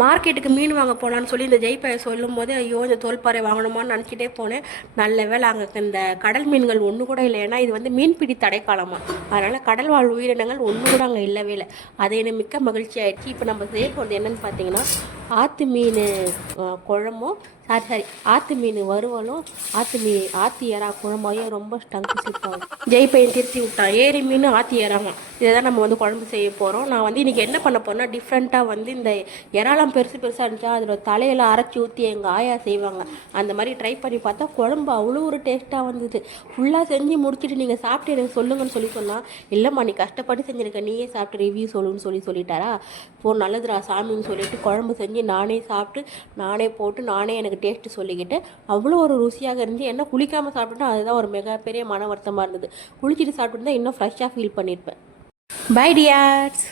மார்க்கெட்டுக்கு மீன் வாங்க போகலான்னு சொல்லி இந்த ஜெய்பாயை சொல்லும் போது ஐயோ இந்த தோல்பாறை வாங்கணுமான்னு நினச்சிட்டே போனேன். நல்ல வேளை அங்கே இந்த கடல் மீன்கள் ஒன்று கூட இல்லை. ஏன்னா இது வந்து மீன்பிடி தடைக்காலமா, அதனால் கடல் வாழ் உயிரினங்கள் ஒன்று கூட அங்கே இல்லவே இல்லை. அது எனக்கு மிக்க மகிழ்ச்சி ஆயிடுச்சு. இப்போ நம்ம செய்ய போகிறது என்னென்னு பார்த்தீங்கன்னா, ஆற்று மீன் குழம்பும் ஆற்று மீன் வறுவலும் ஆற்று எறா குழம்பாயும் ரொம்ப ஸ்டங்கு சிப்பாகும். ஜெய்பையன் திருத்தி விட்டான். ஏரி மீன் ஆற்று எறாங்க, இதை தான் நம்ம வந்து குழம்பு செய்ய போகிறோம். நான் வந்து இன்றைக்கி என்ன பண்ண போகிறேன்னா, டிஃப்ரெண்ட்டாக வந்து இந்த இறாலாம் பெருசாக இருந்துச்சா அதோட தலையெல்லாம் அரைச்சி ஊற்றி எங்கள் ஆயா செய்வாங்க. அந்த மாதிரி ட்ரை பண்ணி பார்த்தா குழம்பு அவ்வளோ ஒரு டேஸ்ட்டாக வந்தது. ஃபுல்லாக செஞ்சு முடிச்சுட்டு நீங்கள் சாப்பிட்டு எனக்கு சொல்லுங்கன்னு சொன்னால், இல்லைம்மா நீ கஷ்டப்பட்டு செஞ்சுருக்க, நீயே சாப்பிட்டு ரிவ்யூ சொல்லுன்னு சொல்லிட்டாரா. இப்போது நல்லதுரா சாமின்னு சொல்லிட்டு குழம்பு செஞ்சு நானே சாப்பிட்டு நானே போட்டு நானே எனக்கு டேஸ்ட்டு சொல்லிக்கிட்டு அவ்வளோ ஒரு ருசியாக இருந்துச்சு. என்ன குளிக்காமல் சாப்பிட்டுட்டா அதுதான் ஒரு மிகப்பெரிய மன வருத்தமாக இருந்தது. குளிச்சுட்டு சாப்பிட்டுருந்தா இன்னும் ஃப்ரெஷ்ஷாக ஃபீல் பண்ணியிருப்பேன். Bye tears.